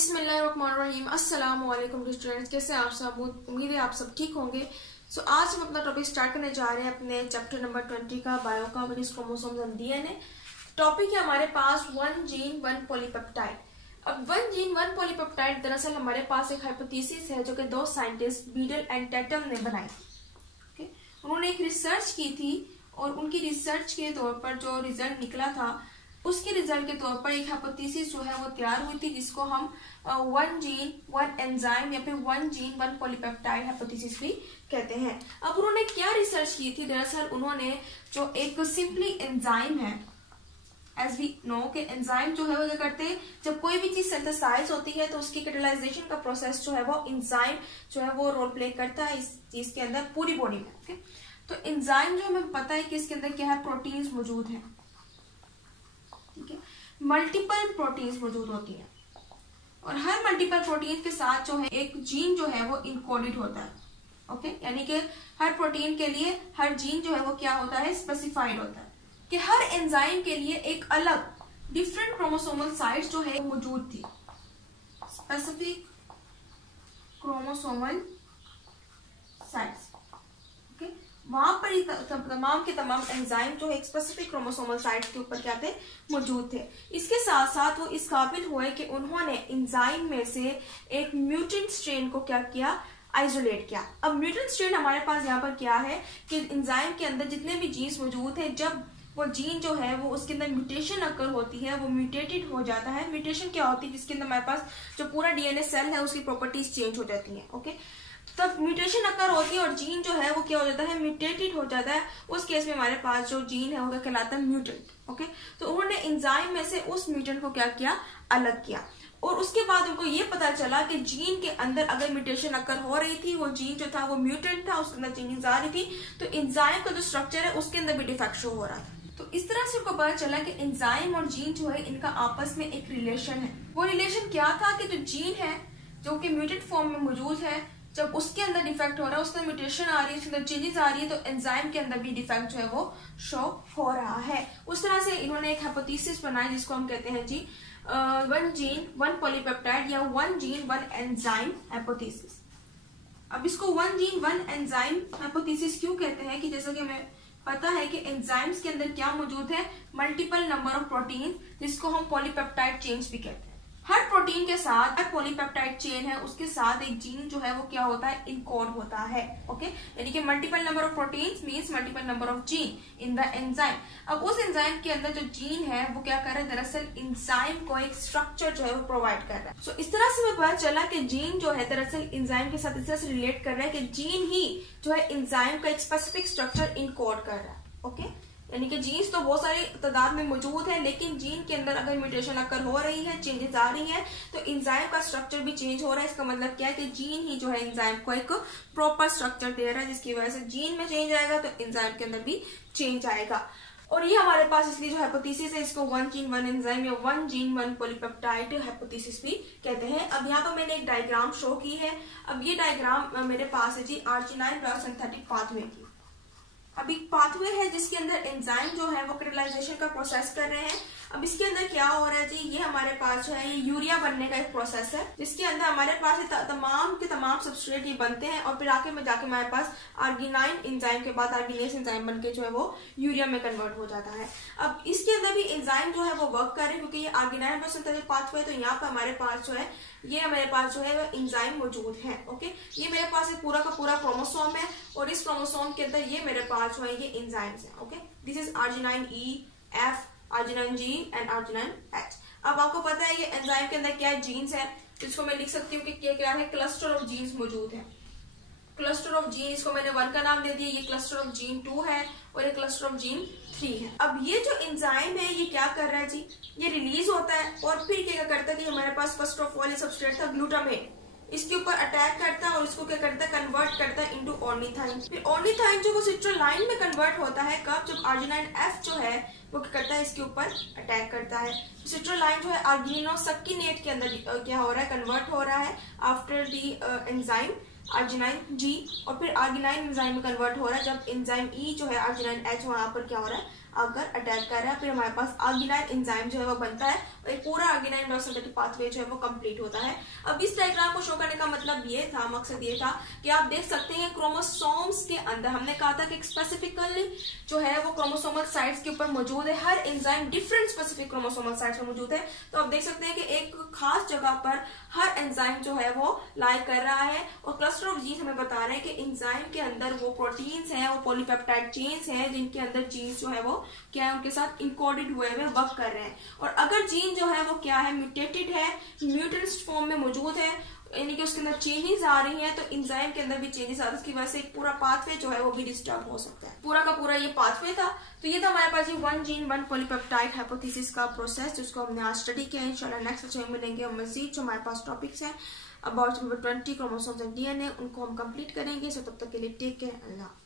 बिस्मिल्लाहिर्रहमानिर्रहीम। अस्सलाम वालेकुम स्टूडेंट्स, कैसे आप सब? उम्मीद है आप सब ठीक होंगे। आज हम अपना टॉपिक स्टार्ट करने जा रहे हैं अपने चैप्टर नंबर 20 का, बायो का, क्रोमोसोम्स एंड डीएनए। टॉपिक है हमारे पास वन जीन वन पॉलीपेप्टाइड। अब वन जीन वन पॉलीपेप्टाइड दरअसल हमारे पास एक हाइपोथेसिस है जो कि दो साइंटिस्ट बीडल एंड टेटल ने बनाई थी। उन्होंने एक रिसर्च की थी और उनकी रिसर्च के तौर पर जो रिजल्ट निकला था उसके रिजल्ट के तौर पर एक हाइपोथेसिस जो है वो तैयार हुई थी, जिसको हम वन जीन वन एंजाइम या फिर one gene one polypeptide hypothesis भी कहते हैं। अब उन्होंने क्या रिसर्च की थी? दरअसल उन्होंने जो एक सिंपली एंजाइम है, एज वी नो कि एंजाइम जो है वो क्या करते हैं, जब कोई भी चीज सिंथेसाइज होती है तो उसकी कैटालाइजेशन का प्रोसेस जो है वो एंजाइम जो है वो रोल प्ले करता है इस चीज के अंदर पूरी बॉडी में। ओके, तो एंजाइम जो हमें पता है कि इसके अंदर क्या है, प्रोटीन्स मौजूद हैं। ठीक है, मल्टीपल प्रोटीन्स मौजूद होती हैं और हर मल्टीपल प्रोटीन के साथ जो है एक जीन जो है वो इनकोडेड होता है। ओके, यानी कि हर प्रोटीन के लिए हर जीन जो है वो क्या होता है, स्पेसिफाइड होता है। कि हर एंजाइम के लिए एक अलग डिफरेंट क्रोमोसोमल साइट्स जो है मौजूद थी, स्पेसिफिक क्रोमोसोमल साइट्स। वहां पर तमाम के तमाम एंजाइम जो है एक स्पेसिफिक क्रोमोसोमल साइट्स के ऊपर क्या थे, मौजूद थे। इसके साथ साथ वो इस काबिल हुए कि उन्होंने एंजाइम में से एक म्यूटेंट स्ट्रेन को क्या किया, आइसोलेट किया। अब म्यूटेंट स्ट्रेन हमारे पास यहाँ पर क्या है कि एंजाइम के अंदर जितने भी जीन्स मौजूद है, जब वो जीन जो है वो उसके अंदर म्यूटेशन अकर होती है, वो म्यूटेटेड हो जाता है। म्यूटेशन क्या होती है, जिसके अंदर हमारे पास जो पूरा डीएनए सेल है उसकी प्रॉपर्टीज चेंज हो जाती है। ओके, तब म्यूटेशन अकर होती है और जीन जो है वो क्या हो जाता है, म्यूटेटेड हो जाता है। उस केस में हमारे पास जो जीन है वो क्या कहलाता है, म्यूटेंट। ओके, तो उन्होंने एंजाइम में से उस म्यूटेंट को क्या किया, अलग किया। और उसके बाद उनको ये पता चला कि जीन के अंदर अगर म्यूटेशन अकर हो रही थी, वो जीन जो था वो म्यूटेंट था, उसके अंदर चेंजेस आ रही थी, तो एंजाइम का जो स्ट्रक्चर है उसके अंदर भी डिफेक्ट शो हो रहा था। तो इस तरह से उनको पता चला कि एंजाइम और जीन जो है इनका आपस में एक रिलेशन है। वो रिलेशन क्या था कि जो जीन है जो कि म्यूटेड फॉर्म में मौजूद है, जब उसके अंदर डिफेक्ट हो रहा है, उसके अंदर म्यूटेशन आ रही है, उसके अंदर चेंजेस आ रही है, तो एंजाइम के अंदर भी डिफेक्ट जो है वो शो हो रहा है। उस तरह से इन्होंने एक हाइपोथेसिस बनाई जिसको हम कहते हैं जी वन जीन वन पॉलीपेप्टाइड या one gene one enzyme hypothesis. अब इसको one gene one enzyme hypothesis क्यों कहते हैं कि जैसा कि हमें पता है कि एंजाइम्स के अंदर क्या मौजूद है, मल्टीपल नंबर ऑफ प्रोटीन, जिसको हम पॉलीपेप्टाइड चेन्स भी कहते हैं। हर प्रोटीन के साथ हर पॉलीपेप्टाइड चेन है उसके साथ एक जीन जो है वो क्या होता है, इनकोड होता है। ओके, यानी कि multiple number of proteins means multiple number of gene in the enzyme. अब उस एंजाइम के अंदर जो जीन है वो क्या कर रहा है, दरअसल एंजाइम को एक स्ट्रक्चर जो है वो प्रोवाइड कर रहा है। सो इस तरह से हमें पता चला कि जीन जो है दरअसल एंजाइम के साथ इस तरह से रिलेट कर रहा है कि जीन ही जो है एंजाइम का एक स्पेसिफिक स्ट्रक्चर इनकोड कर रहा है। ओके, यानी कि जीन्स तो बहुत सारी तादाद में मौजूद है, लेकिन जीन के अंदर अगर म्यूटेशन अकर हो रही है, चेंजेस आ रही है, तो एंजाइम का स्ट्रक्चर भी चेंज हो रहा है। इसका मतलब क्या है कि जीन ही जो है एंजाइम को एक प्रॉपर स्ट्रक्चर दे रहा है, जिसकी वजह से जीन में चेंज आएगा तो एंजाइम के अंदर भी चेंज आएगा। और ये हमारे पास इसलिए जो हाइपोथेसिस है इसको वन जीन वन एंजाइम या one gene one polypeptide hypothesis भी कहते हैं। अब यहाँ पर मैंने एक डायग्राम शो की है। अब ये डायग्राम मेरे पास है जी आर्जिनाइन सिंथेटिक पाथवे की। अब एक पाथवे है जिसके अंदर एंजाइम जो है वो कैटालाइजेशन का प्रोसेस कर रहे हैं। अब इसके अंदर क्या हो रहा है जी, ये हमारे पास जो है ये यूरिया बनने का एक प्रोसेस है, जिसके अंदर हमारे पास तमाम के तमाम सबस्ट्रेट ये बनते हैं और फिर आके में जाके हमारे पास आर्गिनाइन एंजाइम के बाद आर्गिनेस एंजाइम बनके जो है वो यूरिया में कन्वर्ट हो जाता है। अब इसके अंदर भी एंजाइम जो है वो वर्क कर रहे हैं क्योंकि ये आर्गिनाइन सिंथेटिक पाथवे, तो यहाँ पर हमारे पास जो है ये हमारे पास जो है वो एंजाइम मौजूद है। ओके, ये मेरे पास एक पूरा का पूरा क्रोमोसोम है और इस क्रोमोसोम के अंदर ये मेरे पास जो है ये एंजाइम्स हैं। Okay, this is arginine E, F, arginine G and arginine H. अब आपको पता है ये एंजाइम के अंदर क्या है, जीन्स है, जिसको मैं लिख सकती हूँ कि क्या है, क्लस्टर ऑफ जीन्स मौजूद है। क्लस्टर ऑफ जीन, इसको मैंने 1 का नाम दे दिया, ये क्लस्टर ऑफ जीन 2 है और ये क्लस्टर ऑफ जीन 3 है। अब ये जो एंजाइम है ये क्या कर रहा है जी, ये रिलीज होता है और फिर क्या करता है कि हमारे पास फर्स्ट ऑफ ऑल ये सबस्ट्रेट था ग्लूटामेट, इसके ऊपर अटैक करता है और इसको क्या करता है, कन्वर्ट करता है इनटू ऑर्निथाइन। फिर ऑर्निथाइन जो वो सिट्रोलाइन में कन्वर्ट होता है कब, जब आर्जिनाइन एफ जो है वो क्या करता है, इसके ऊपर अटैक करता है। सिट्रोलाइन जो है आर्गिनोसक्किनेट के अंदर क्या हो रहा है, कन्वर्ट हो रहा है आफ्टर दी एंजाइम आर्जिनाइन जी, और फिर आर्गिनाइन एंजाइम में कन्वर्ट हो रहा है जब एंजाइम ई जो है आर्जिनाइन एच वहां पर क्या हो रहा है, आकर अटैक कर रहा है, फिर हमारे पास आर्गिनाइन एंजाइम जो है वो बनता है और एक पूरा आर्गिनाइन बायोसिंथेटिक पाथवे जो है वो कंप्लीट होता है। अब इस डायग्राम को शो करने का मतलब ये था, मकसद ये था कि आप देख सकते हैं क्रोमोसोम्स के अंदर हमने कहा था कि स्पेसिफिकली जो है वो क्रोमोसोमल साइट्स के ऊपर मौजूद है, हर enzyme different specific chromosomal sites पर मौजूद है। तो आप देख सकते हैं कि एक खास जगह पर हर एंजाइम जो है वो लाई कर रहा है और क्लस्टर ऑफ जीन्स हमें बता रहे हैं कि एंजाइम के अंदर वो प्रोटीन्स हैं, वो पॉलीपेप्टाइड चेन्स हैं जिनके अंदर जीन्स जो है वो क्या है उनके साथ इनकोडेड हुए हुए वर्क कर रहे हैं। और अगर जीन जो है वो क्या है म्यूटेटेड है, म्यूटेंट फॉर्म में मौजूद है, यानी कि उसके अंदर चेंजेस आ रही हैं, तो एंजाइम के अंदर भी चेंजेस आ रही है, उसकी वजह से एक पूरा पाथवे जो है वो भी डिस्टर्ब हो सकता है। पूरा का पूरा ये पाथवे था। तो ये था हमारे पास ये 1 जीन 1 पॉलीपेप्टाइड हाइपोथेसिस का प्रोसेस जिसको हमने आज स्टडी किया है। इंशाल्लाह नेक्स्ट लेक्चर में मिलेंगे और मजीद जो हमारे पास टॉपिक्स हैं अबाउट 20 क्रोमोसोम्स एंड डीएनए उनको हम कंप्लीट करेंगे। सो तब तक के लिए टेक केयर, अल्लाह।